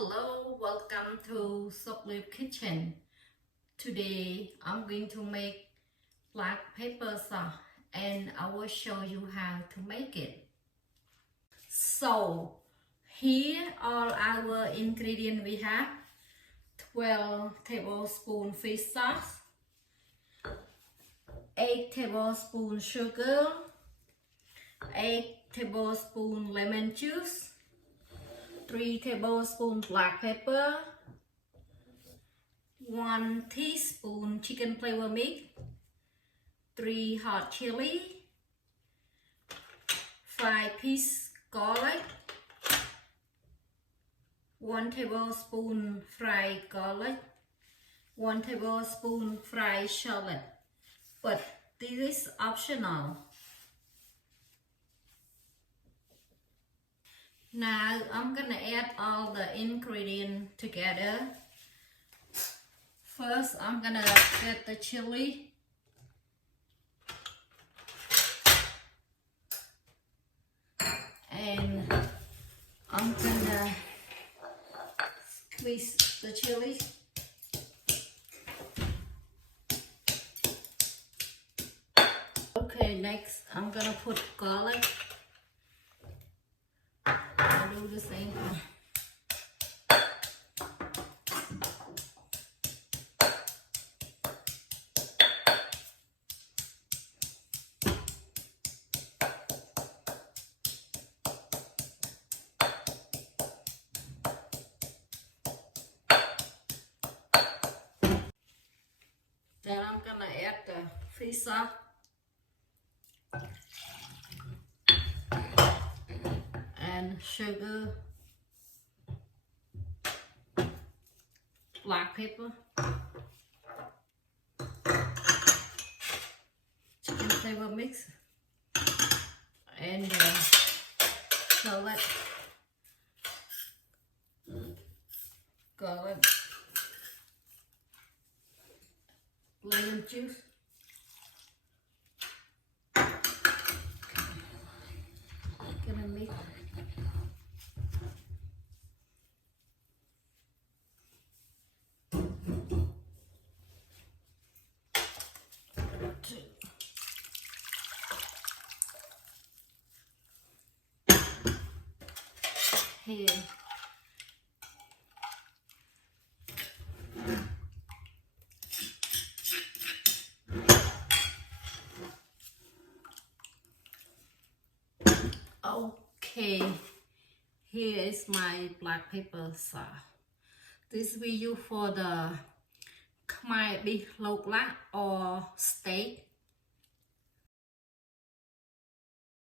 Hello, welcome to Soplip Kitchen. Today I'm going to make black pepper sauce and I will show you how to make it. So here are our ingredients. We have 12 tablespoons fish sauce, 8 tablespoons sugar, 8 tablespoons lemon juice, 3 tablespoons black pepper, 1 teaspoon chicken flavor mix, 3 hot chili, 5 pieces garlic, 1 tablespoon fried garlic, 1 tablespoon fried shallot, but this is optional. Now I'm gonna add all the ingredients together. First I'm gonna get the chili. And I'm gonna squeeze the chili. Okay, next I'm gonna put garlic. I'll do the same thing. Then I'm gonna add the fish sauce. And sugar, black pepper, chicken flavor mix, and shallot, garlic, lemon juice. Gonna mix. Here. Okay, here is my black pepper sauce. This we use for the Khmer beef lok lak or steak.